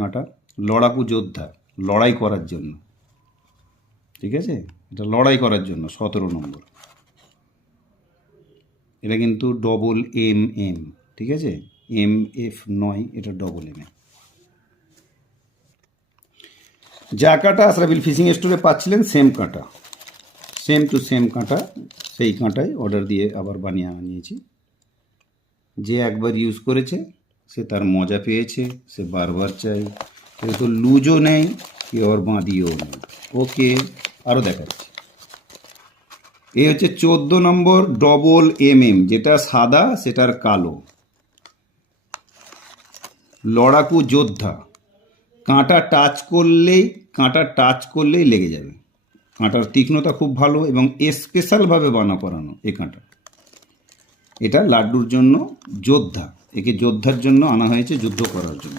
কাঁটা, লড়াকু যোদ্ধা, লড়াই করার জন্য, ঠিক আছে, এটা লড়াই করার জন্য 17 নম্বর। এটা কিন্তু ডবল এম এম, ঠিক আছে, এম এফ নয়, এটা ডবল এম এম। যা কাঁটা আশরাফিল ফিশিং স্টোরে পাচ্ছিলেন সেম কাঁটা, সেম টু সেম কাঁটা, সেই কাঁটাই অর্ডার দিয়ে আবার বানিয়ে আনিয়েছি। যে একবার ইউজ করেছে সে তার মজা পেয়েছে, সে বারবার চাই। কেউ তো লুজও নেই, কেউ আবার বাঁধিয়েও নেই। ওকে, আরও দেখাচ্ছি। এই হচ্ছে 14 নম্বর ডবল এম এম, যেটা সাদা সেটার কালো, লড়াকু যোদ্ধা। কাঁটা টাচ করলেই লেগে যাবে। কাঁটার তীক্ষ্ণতা খুব ভালো এবং স্পেশালভাবে করানো এই কাঁটা। এটা লাড্ডুর জন্য যোদ্ধা, একে যোদ্ধার জন্য আনা হয়েছে, যুদ্ধ করার জন্য।